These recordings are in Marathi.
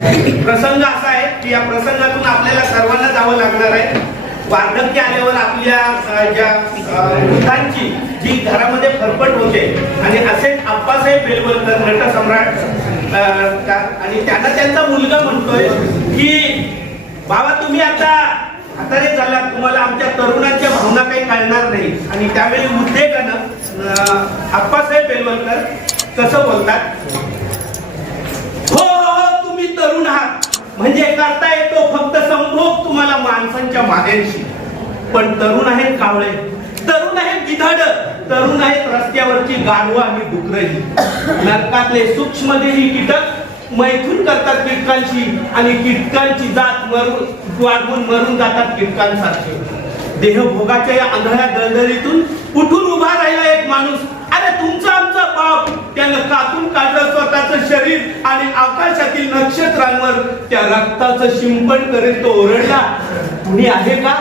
प्रसंग असा आहे की या प्रसंगातून आपल्याला सर्वांना जावं लागणार आहे. वार्धक्य आल्यावर आपल्या ज्या मुलांची जी घरामध्ये फरफट होते आणि असेच आप्पासाहेब बेलवलकर नटसम्राट सम्राट आणि त्यांना त्यांचा मुलगा म्हणतोय की बाबा तुम्ही आता म्हातारे झाला तुम्हाला आमच्या तरुणांच्या भावना काही कळणार नाही. आणि त्यावेळी उद्देगानं आप्पासाहेब बेलवलकर कसं बोलतात हो हो तुम्ही तरुण आहात म्हणजे करता येतो फक्त संभोग तुम्हाला माणसांच्या माग्यांशी पण तरुण आहेत कावळे. तरुण आहेत गिधाड. तरुण आहेत रस्त्यावरची गाढवं आणि डुकरही. नरकातले सूक्ष्मदेही कीटक मैथून करतात कीटकांशी आणि कीटकांची जात मरून वाढवून मरून जातात कीटकांसारखे. देहभोगाच्या या आंधळ्या दळदळीतून उठून उभा राहिला एक माणूस. अरे तुमचा आमचा बाप त्यानं कातून काढलं स्वतःचं शरीर आणि आकाशातील नक्षत्रांवर त्या रक्ताचं शिंपण करीत तो ओरडला कुणी आहे का?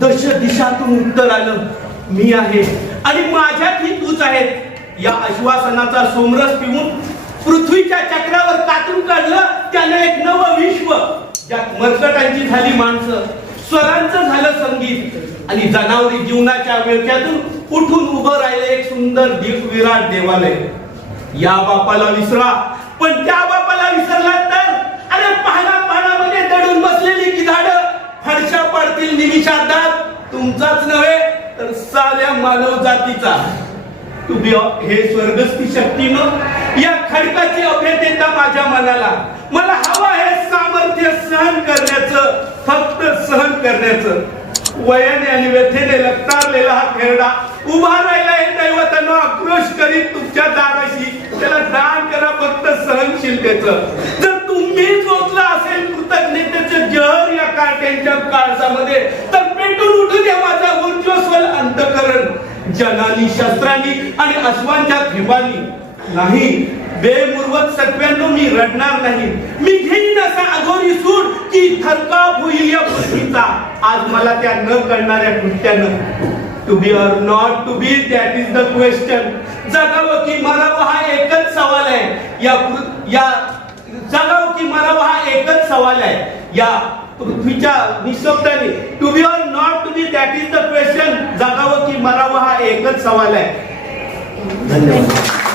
दश दिशातून उत्तर आलं मी आहे. आणि माझ्यातही तूच आहेत या आश्वासनाचा सोमरस पिऊन पृथ्वीच्या चक्रावर कातून काढलं त्यानं एक नव विश्व ज्यात मरकटांची झाली माणसं स्वरांचं झालं संगीत आणि जनावरी जीवनाच्या व्यर्थ्यातून उठून उभं राहिलं एक सुंदर दीप विराट देवालय. या बापाला विसरा. पण त्या बापाला विसरला तर अरे पाहणा पाहणामध्ये दडून बसलेली किधाड फडशा पडतील निमिषार्धात तुमचाच नव्हे तर साऱ्या मानव जातीचा. तुम्ही हे स्वर्गस्थी शक्तीनं या खडकाची अभेद्यता माझ्या मनाला. मला हवं आहे सामर्थ्य सहन करण्याचं फक्त सहन करण्याचं. वयाने आणि व्यथेने लक्तारलेला हा खेरडा उभा राहिला हे दैवतांना आक्रोश करीत तुमच्या दारा सहनशीलतेचं जर तुम्ही चोचला असेल कृतज्ञतेचे जहर या काट्यांच्या काळजामध्ये तर पेटून उठू द्या माझा उज्ज्वल अंतकरण. जनानी शस्त्रांनी आणि अश्वांच्या थेंबानी नाही बेमुरवत सत्व्यांनो मी रडणार नाही. मी घेईन असा अघोरी सूड की थरकाप होईल या पृथ्वीचा आज मला त्या न कळणाऱ्या कृत्यानं. To be or not to be that is the question जगावं की मरावं हा एकच सवाल. या या जगाव की मराव हा एकच सवाल आहे. या पृथ्वीच्या निशब्दाने to be or not to be that is the question जगावं की मरावं हा एकच सवाल आहे. धन्यवाद.